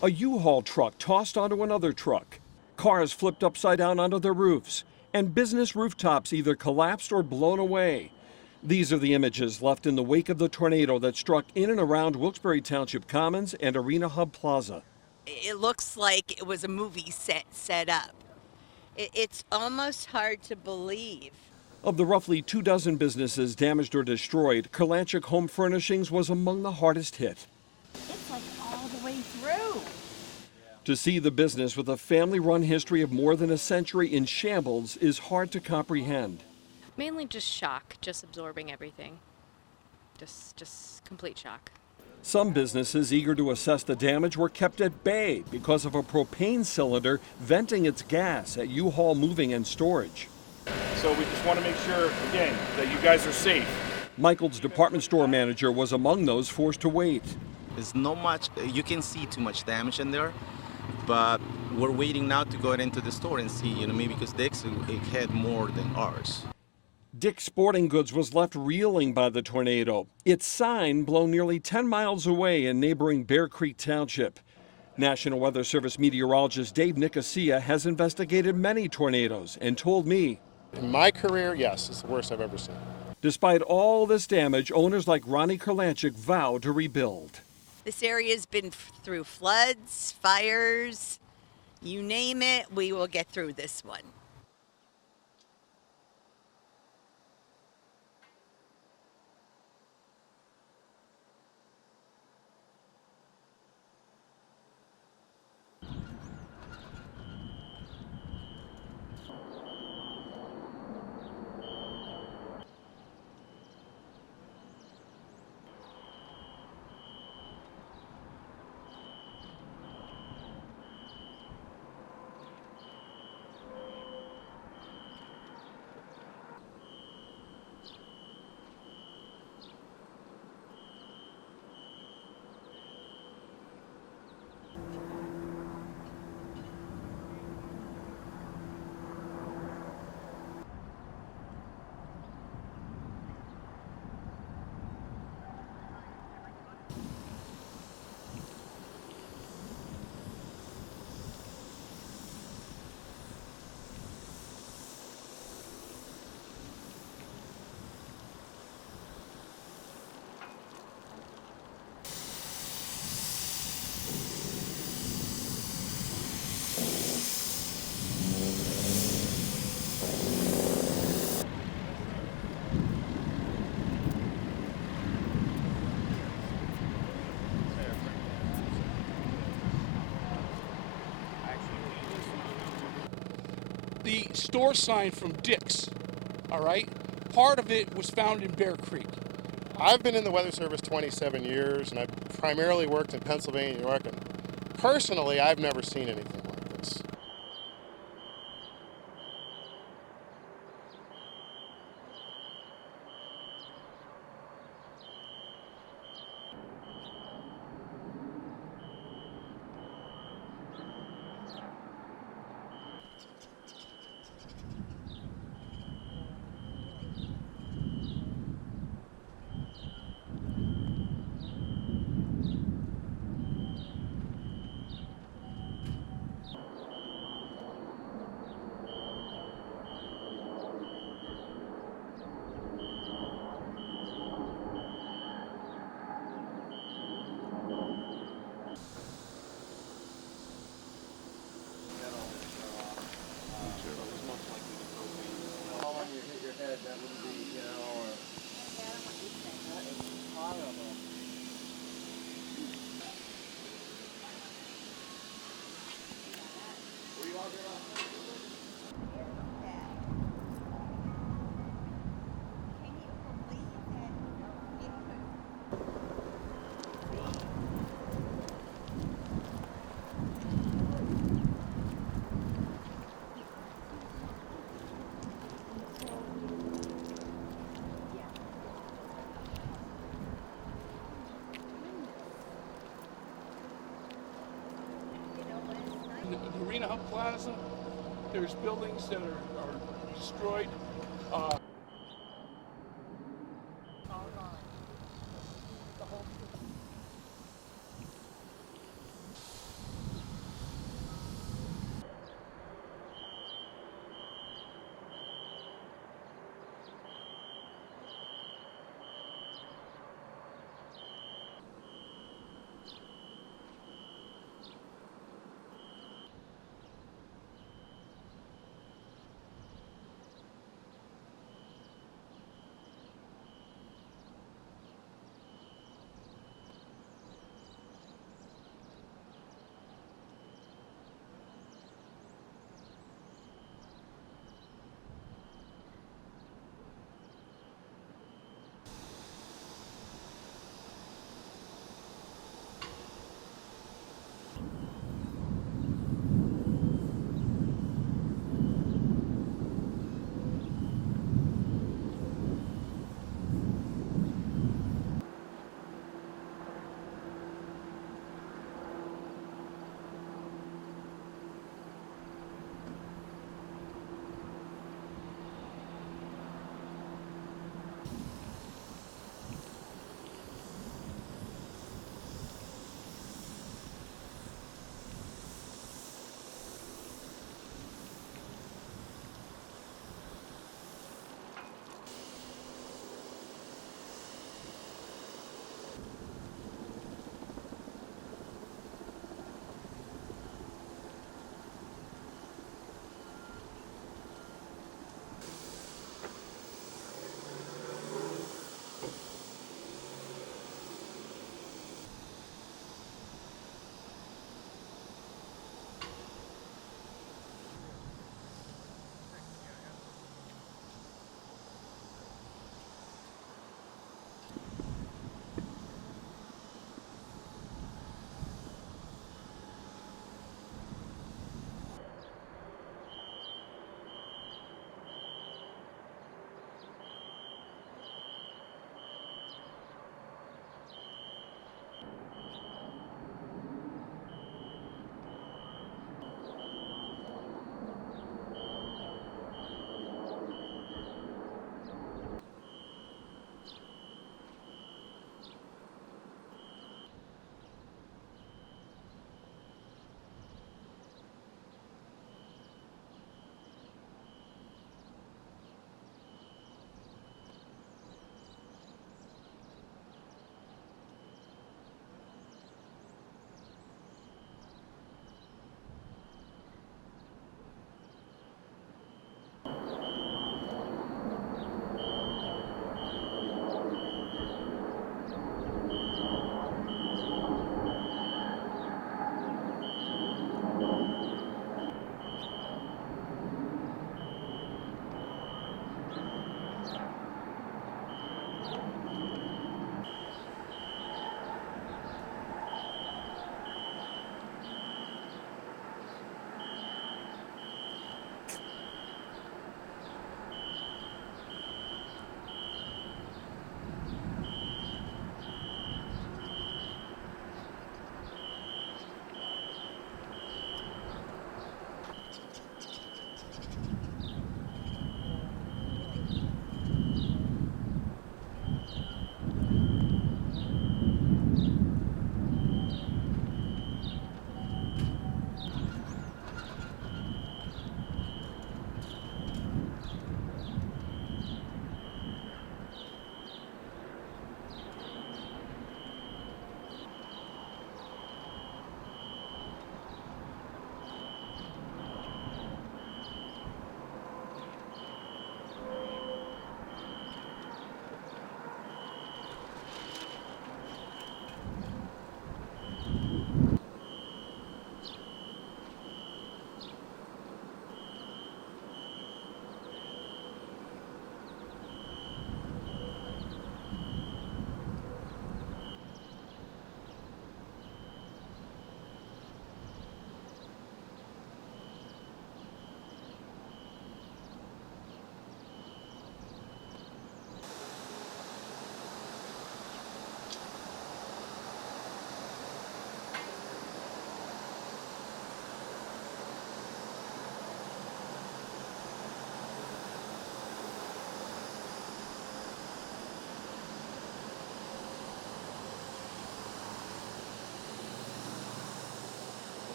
A U-Haul truck tossed onto another truck. Cars flipped upside down onto their roofs. And business rooftops either collapsed or blown away. These are the images left in the wake of the tornado that struck in and around Wilkes-Barre Township Commons and Arena Hub Plaza. It looks like it was a movie set up. It's almost hard to believe. Of the roughly 24 businesses damaged or destroyed, Kurlanchuk Home Furnishings was among the hardest hit. It's like all the way through. To see the business with a family-run history of more than a century in shambles is hard to comprehend. Mainly just shock, just absorbing everything. Just complete shock. Some businesses eager to assess the damage were kept at bay because of a propane cylinder venting its gas at U-Haul Moving and Storage. So we just want to make sure, again, that you guys are safe. Michael's department store manager was among those forced to wait. There's not much, you can see too much damage in there, but we're waiting now to go into the store and see, maybe because Dick's had more than ours. Dick's Sporting Goods was left reeling by the tornado, its sign blown nearly 10 miles away in neighboring Bear Creek Township. National Weather Service meteorologist Dave Nicosia has investigated many tornadoes and told me, in my career, yes, it's the worst I've ever seen. Despite all this damage, owners like Ronnie Kurlanchuk vow to rebuild. This area's been through floods, fires, you name it, we will get through this one. The store sign from Dick's, all right? Part of it was found in Bear Creek. I've been in the Weather Service 27 years, and I've primarily worked in Pennsylvania, New York, and personally, I've never seen anything like this. The Arena Hub Plaza, there's buildings that are destroyed.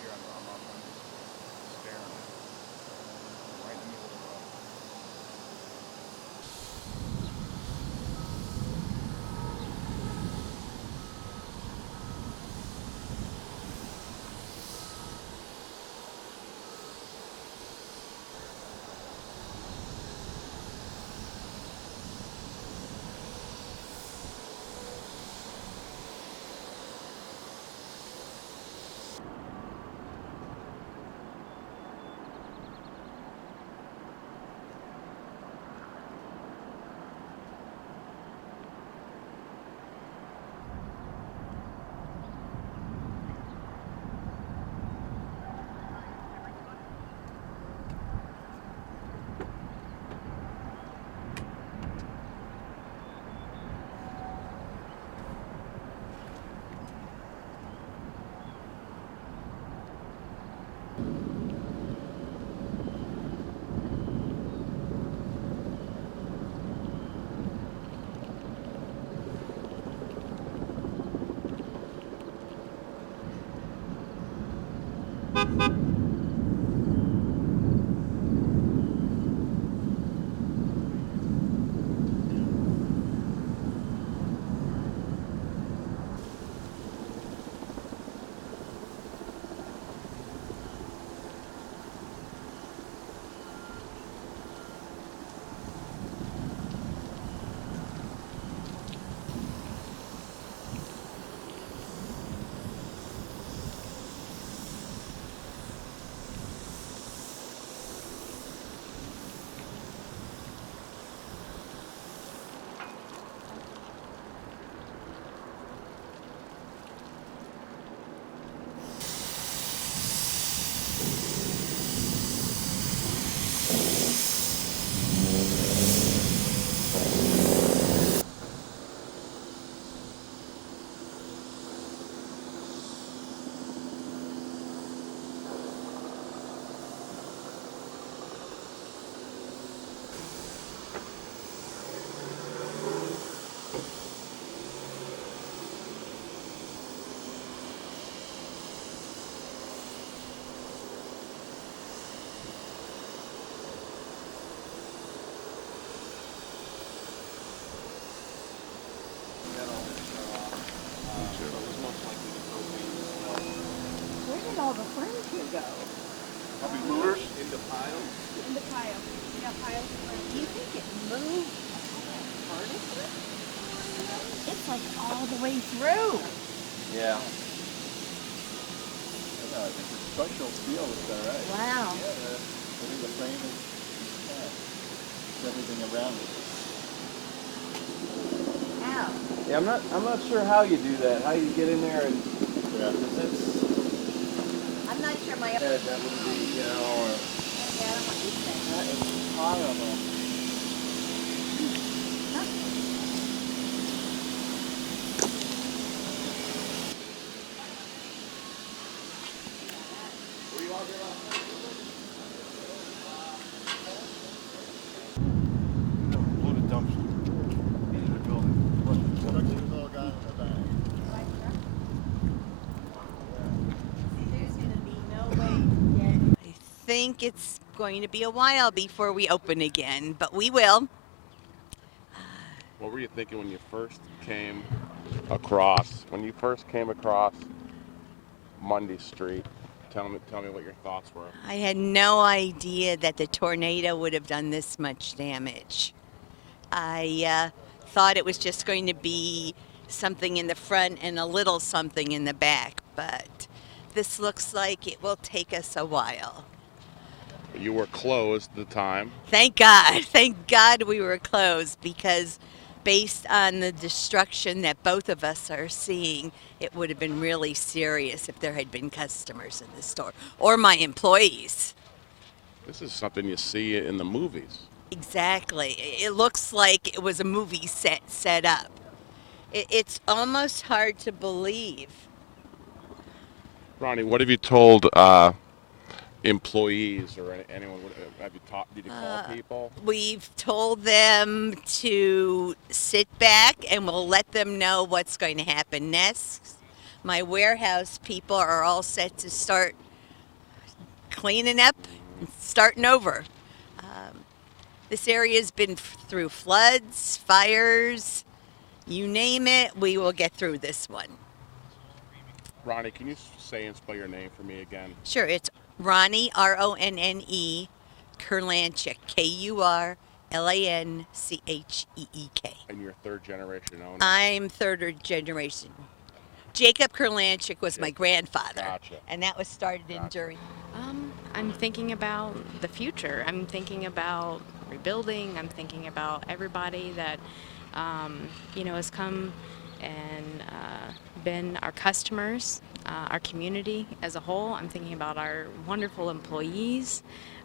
here. I'm staring at it. Right in the middle of the road. Where did all the furniture go? Probably looters. In the pile. Yeah, piles of furniture. Do you think it moved furniture? It's like all the way through. Yeah. No, I think the structural steel is all right. Wow. Yeah, I think the frame is it's everything around it. Ow. Yeah, I'm not sure how you do that. How you get in there and Yeah. it's I'm not sure my... that would be, you know, or Yeah, I don't want you to say. that is horrible. Loaded dumpster into the building. There's going to be no way to get... I think it's going to be a while before we open again, but we will. What were you thinking when you first came across? Monday Street? Tell me what your thoughts were. I had no idea that the tornado would have done this much damage. I thought it was just going to be something in the front and a little something in the back, but this looks like it will take us a while. You were closed at the time. Thank God. Thank God we were closed, because based on the destruction that both of us are seeing, it would have been really serious if there had been customers in the store or my employees. This is something you see in the movies. Exactly. It looks like it was a movie set up. It's almost hard to believe. Ronnie, what have you told employees or anyone? Have you did you call people? We've told them to sit back and we'll let them know what's going to happen next. My warehouse people are all set to start cleaning up and starting over. This area's been through floods, fires, you name it, we will get through this one. Ronnie, can you say and spell your name for me again? Sure, it's Ronnie, Ronne, Kurlanchik, Kurlanchek. And you're third generation owner. I'm third generation. Jacob Kurlanchik was my grandfather, Gotcha. and that was started in during. I'm thinking about the future. I'm thinking about rebuilding. I'm thinking about everybody that, has come and been our customers, our community as a whole. I'm thinking about our wonderful employees.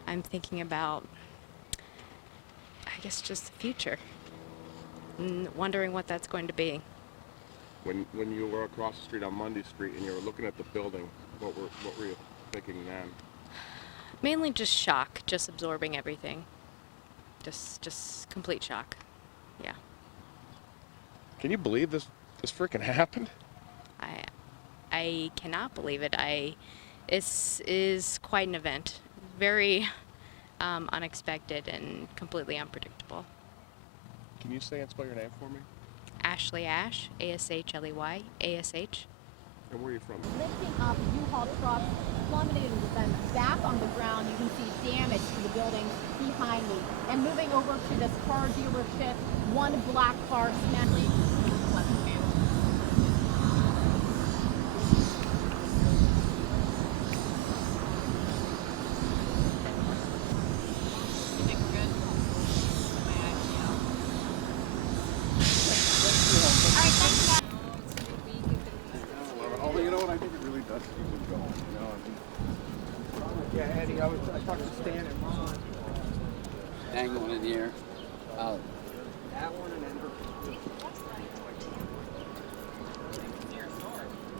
I'm thinking about, I guess, just the future, and wondering what that's going to be. When you were across the street on Monday Street and you were looking at the building, what were you thinking then? Mainly just shock, just absorbing everything. Just complete shock. Yeah. Can you believe this freaking happened? I cannot believe it. This is quite an event. Very unexpected and completely unpredictable. Can you say and spell your name for me? Ashley Ash, Ashley, Ash. And where are you from? Lifting up U-Haul trucks, plummeting them back on the ground. You can see damage to the buildings behind me. And moving over to this car dealership, one black car smashed. Although, you know what, I think it really does keep it going, you know. Yeah, Eddie, I talked to Stan and Ron. Dangling in the air. Oh. That one and then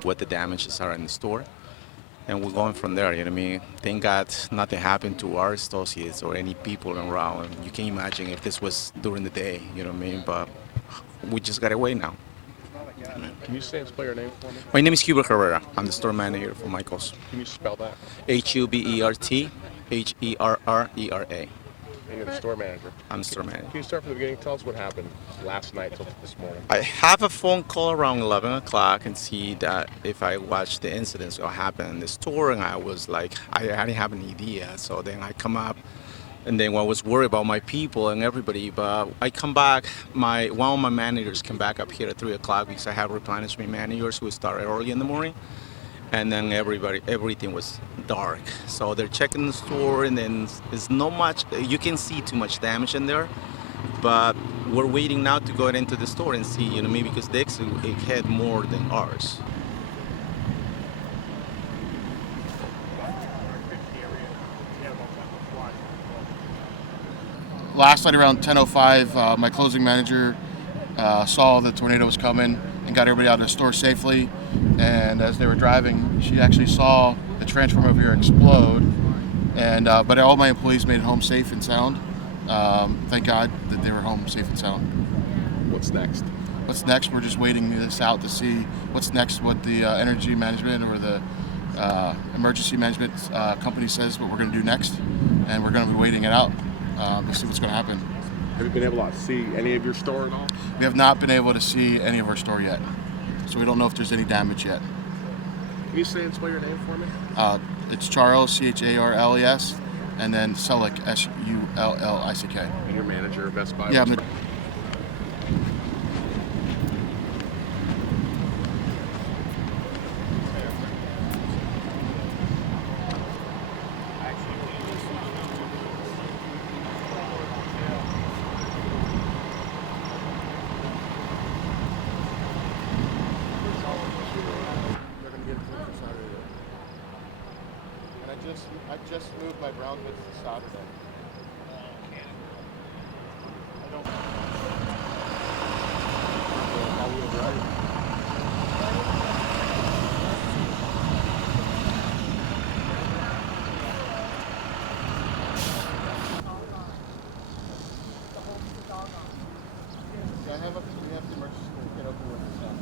What the damages are in the store, and we're going from there. You know what I mean? Thank God nothing happened to our associates or any people around. You can imagine if this was during the day. You know what I mean? But we just got away now. Can you say and spell your name for me? My name is Hubert Herrera. I'm the store manager for Michael's. Can you spell that? Hubert Herrera. And you're the store manager. I'm the store manager. Can you start from the beginning? Tell us what happened last night till this morning. I have a phone call around 11 o'clock and see that if I watched the incidents what happened in the store, and I was like, I didn't have an idea. So then I come up, and then I was worried about my people and everybody. But I come back, one of my managers came back up here at 3 o'clock because I have replenishment managers who start early in the morning. And then everything was dark. So they're checking the store, and then there's not much, you can see too much damage in there. But we're waiting now to go into the store and see, maybe because the exit had more than ours. Last night around 10:05, my closing manager saw the tornado was coming and got everybody out of the store safely. And as they were driving, she actually saw the transformer over here explode. And but all my employees made it home safe and sound. Thank God that they were home safe and sound. What's next? What's next? We're just waiting this out to see what's next, what the energy management or the emergency management company says what we're going to do next. And we're going to be waiting it out to see what's going to happen. Have you been able to see any of your store at all? We have not been able to see any of our store yet. So we don't know if there's any damage yet. Can you say and spell your name for me? It's Charles, Charles, and then Sullick, Sullick. And your manager of Best Buy? Yeah, I'm I just moved my brown goods to Saturday. We have the emergency get open with the staff.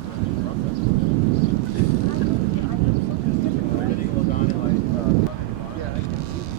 Yeah, I can see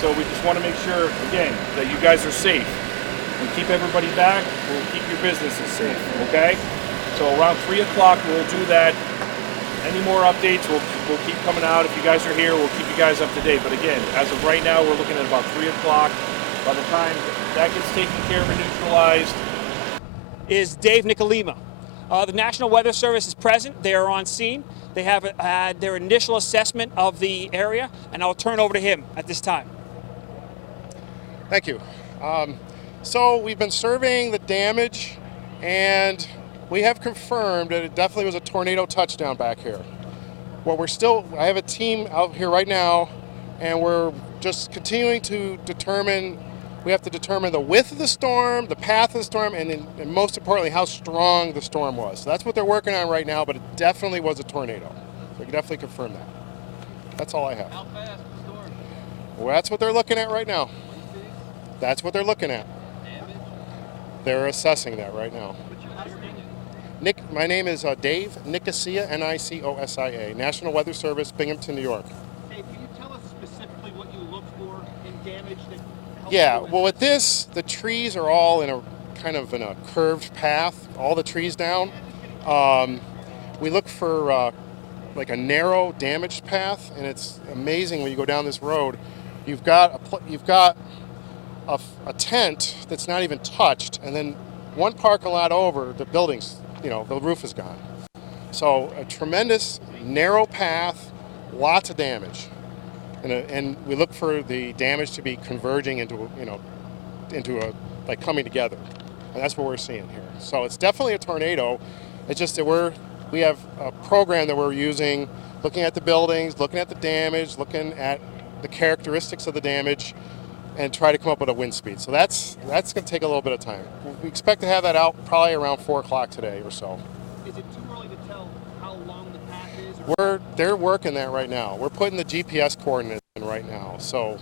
So we just want to make sure, again, that you guys are safe. We keep everybody back, we'll keep your businesses safe, okay? So around 3 o'clock we'll do that. Any more updates, we'll keep coming out. If you guys are here, we'll keep you guys up to date. But again, as of right now, we're looking at about 3 o'clock. By the time that gets taken care of and neutralized, is Dave Nicolima. The National Weather Service is present. They are on scene. They have had their initial assessment of the area, and I'll turn over to him at this time. Thank you. So we've been surveying the damage, and we have confirmed that it definitely was a tornado touchdown back here. I have a team out here right now, and we're just continuing to determine. We have to determine the width of the storm, the path of the storm, and most importantly, how strong the storm was. So that's what they're working on right now, but it definitely was a tornado. We can definitely confirm that. That's all I have. How fast the storm? Well, that's what they're looking at right now. That's what they're looking at. Damage? They're assessing that right now. What's your last name? Nick, my name is Dave Nicosia, Nicosia, National Weather Service, Binghamton, New York. Hey, can you tell us specifically what you look for in damage that helps Yeah, you well with this, the trees are all in a kind of in a curved path, all the trees down. We look for like a narrow damaged path, and it's amazing when you go down this road. You've got a tent that's not even touched, and then one parking lot over, the building's, the roof is gone. So a tremendous narrow path, lots of damage. And we look for the damage to be converging into coming together. And that's what we're seeing here. So it's definitely a tornado. It's just that we have a program that we're using, looking at the buildings, looking at the damage, looking at the characteristics of the damage, and try to come up with a wind speed. So that's going to take a little bit of time. We expect to have that out probably around 4 o'clock today or so. Is it too early to tell how long the path is? They're working that right now. We're putting the GPS coordinates in right now. So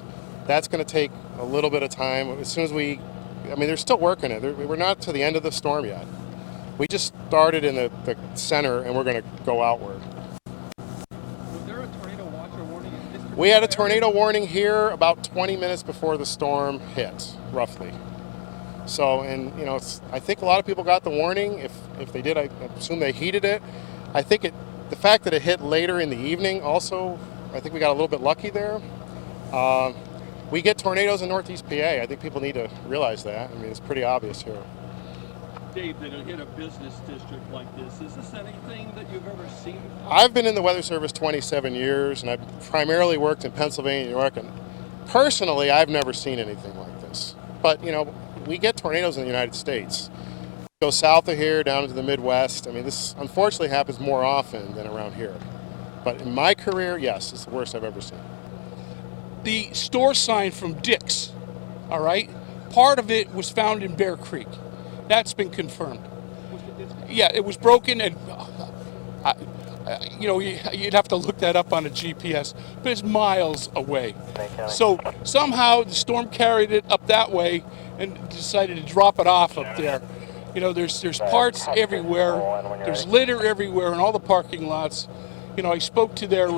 that's going to take a little bit of time. As soon as they're still working it. We're not to the end of the storm yet. We just started in the center, and we're going to go outward. Was there a tornado watch or warning in this particular We had a area? tornado warning here about 20 minutes before the storm hit, roughly. So, I think a lot of people got the warning. If they did, I assume they heeded it. I think the fact that it hit later in the evening also, I think we got a little bit lucky there. We get tornadoes in Northeast PA. I think people need to realize that. It's pretty obvious here. Dave, that it hit a business district like this. Is this anything that you've ever seen before? I've been in the Weather Service 27 years, and I've primarily worked in Pennsylvania, New York, and personally, I've never seen anything like this. But, we get tornadoes in the United States. Go south of here, down into the Midwest. This unfortunately happens more often than around here. But in my career, yes, it's the worst I've ever seen. The store sign from Dick's, all right, part of it was found in Bear Creek. That's been confirmed. Yeah, it was broken, and you'd have to look that up on a GPS, but it's miles away. So somehow the storm carried it up that way and decided to drop it off up there. There's parts everywhere. There's litter everywhere in all the parking lots. I spoke to their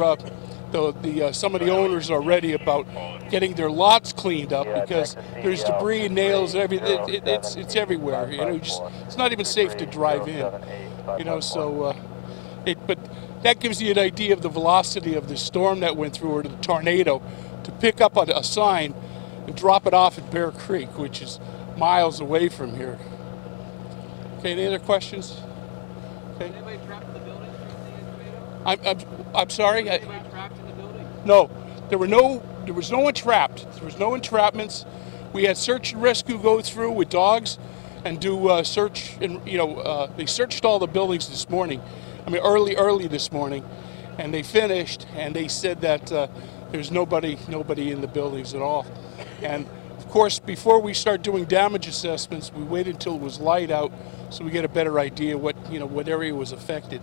some of the owners already about getting their lots cleaned up because there's debris and nails and everything. It's everywhere. It's not even safe to drive in. But that gives you an idea of the velocity of the storm that went through, or the tornado, to pick up a sign and drop it off at Bear Creek, which is miles away from here. Okay, any other questions? Okay. Anybody trapped in the building during the tornado? I'm sorry. Anybody trapped in the building? No, there was no one trapped. There was no entrapments. We had search and rescue go through with dogs and do search, and they searched all the buildings this morning. Early this morning, and they finished, and they said that there's nobody in the buildings at all. And of course, before we start doing damage assessments, we wait until it was light out so we get a better idea what area was affected.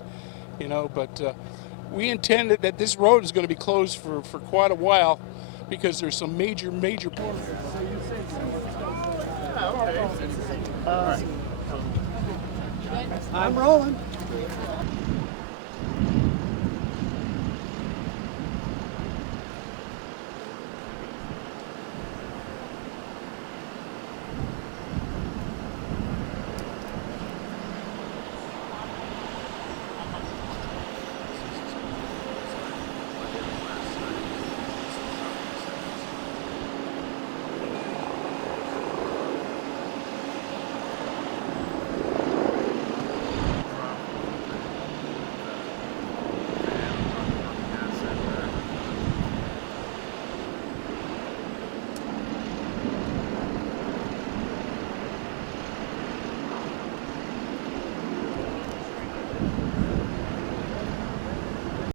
But we intended that this road is going to be closed for quite a while because there's some major. I'm rolling.